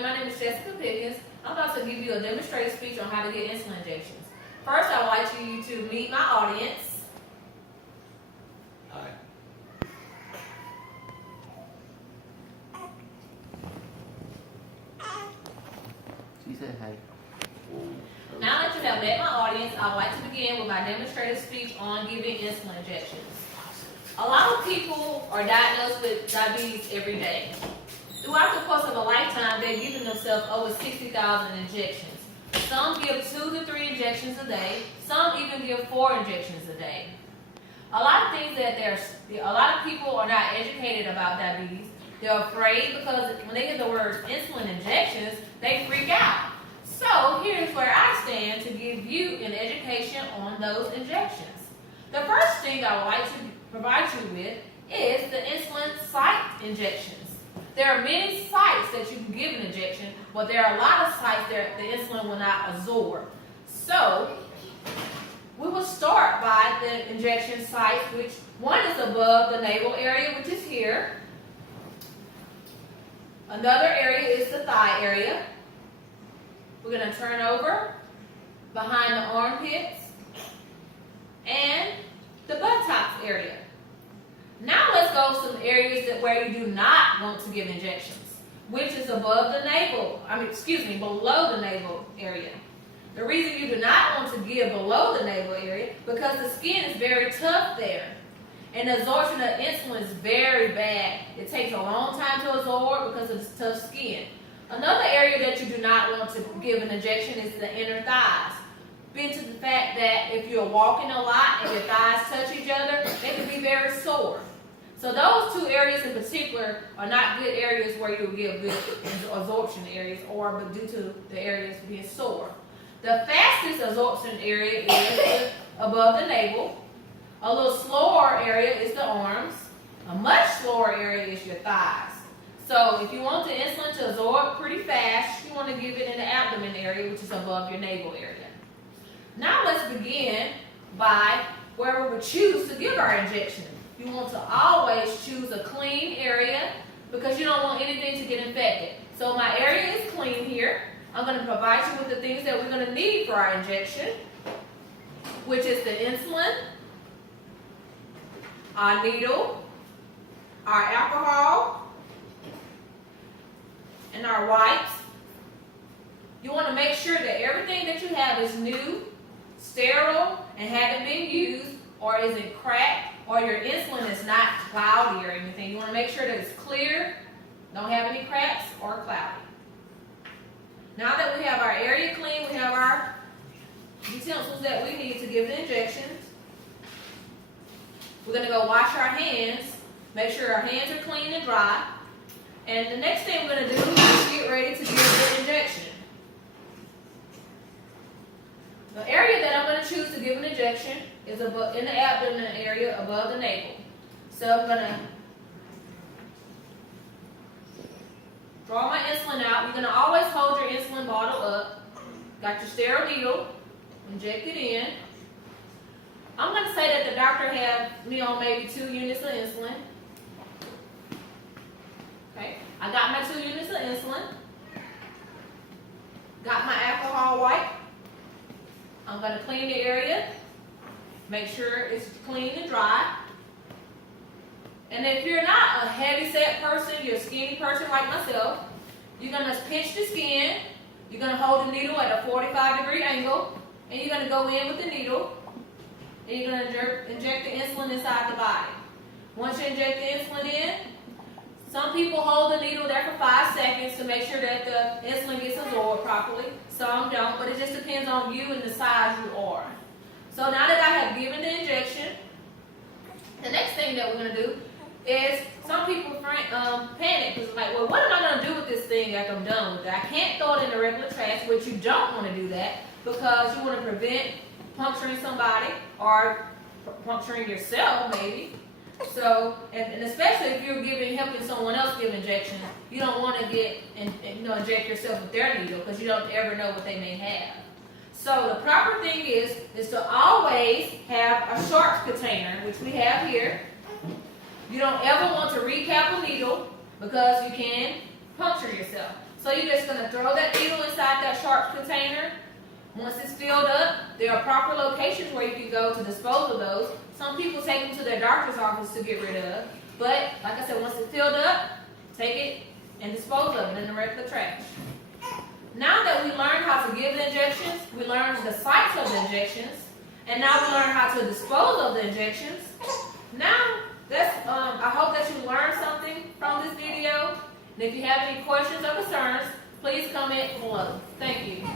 morning. My name is Pickens. I'm about to give you a demonstrative speech on how to get insulin injections. First, I would like you to meet my audience. Hi. She said hey. Now that you have met my audience, I would like to begin with my demonstrative speech on giving insulin injections. A lot of people are diagnosed with diabetes every day. Throughout the course of a lifetime, they're giving themselves over 60,000 injections. Some give 2 to 3 injections a day. Some even give 4 injections a day. A lot of things that a lot of people are not educated about diabetes. They're afraid because when they hear the word insulin injections, they freak out. So here's where I stand to give you an education on those injections. The first thing I would like to provide you with is the insulin site injections. There are many sites that you can give an injection, but there are a lot of sites that the insulin will not absorb. So we will start by the injection sites, which one is above the navel area, which is here. Another area is the thigh area. We're going to turn over behind the armpits and the buttocks area. Now let's go to some areas where you do not want to give injections, which is above the navel, below the navel area. The reason you do not want to give below the navel area because the skin is very tough there. And the absorption of insulin is very bad. It takes a long time to absorb because of the tough skin. Another area that you do not want to give an injection is the inner thighs. Due to the fact that if you're walking a lot and your thighs touch each other, they can be very sore. So those 2 areas in particular are not good areas where you will give good absorption areas or due to the areas being sore. The fastest absorption area is above the navel. A little slower area is the arms. A much slower area is your thighs. So if you want the insulin to absorb pretty fast, you want to give it in the abdomen area, which is above your navel area. Now let's begin by where we would choose to give our injection. You want to always choose a clean area because you don't want anything to get infected. So my area is clean here. I'm going to provide you with the things that we're going to need for our injection, which is the insulin, our needle, our alcohol, and our wipes. You want to make sure that everything that you have is new, sterile, and haven't been used, or isn't cracked, or your insulin is not cloudy or anything. You want to make sure that it's clear, don't have any cracks or cloudy. Now that we have our area clean, we have our utensils that we need to give the injections. We're going to go wash our hands, make sure our hands are clean and dry. And the next thing we're going to do is get ready to give the injection. The area that I'm going to choose to give an injection is above, in the abdomen area above the navel. So I'm going to draw my insulin out. You're going to always hold your insulin bottle up. Got your sterile needle. Inject it in. I'm going to say that the doctor had me on maybe 2 units of insulin. Okay, I got my 2 units of insulin. Got my alcohol wipe. I'm going to clean the area. Make sure it's clean and dry. And if you're not a heavy set person, you're a skinny person like myself, you're going to pinch the skin. You're going to hold the needle at a 45-degree angle. And you're going to go in with the needle. And you're going to inject the insulin inside the body. Once you inject the insulin in, some people hold the needle there for 5 seconds to make sure that the insulin gets absorbed properly. Some don't, but it just depends on you and the size you are. So now that I have given the injection, the next thing that we're going to do is some people panic because like, well, what am I going to do with this thing after I'm done with it? I can't throw it in the regular trash, which you don't want to do that because you want to prevent puncturing somebody or puncturing yourself maybe. So, and especially if you're helping someone else give injections, you don't want to inject yourself with their needle because you don't ever know what they may have. So the proper thing is to always have a sharps container, which we have here. You don't ever want to recap a needle because you can puncture yourself. So you're just going to throw that needle inside that sharps container. Once it's filled up, there are proper locations where you can go to dispose of those. Some people take them to their doctor's office to get rid of. But, like I said, once it's filled up, take it and dispose of it in the regular trash. Now that we learned how to give the injections, we learned the sites of the injections, and now we learned how to dispose of the injections. Now, I hope that you learned something from this video. And if you have any questions or concerns, please comment below. Thank you.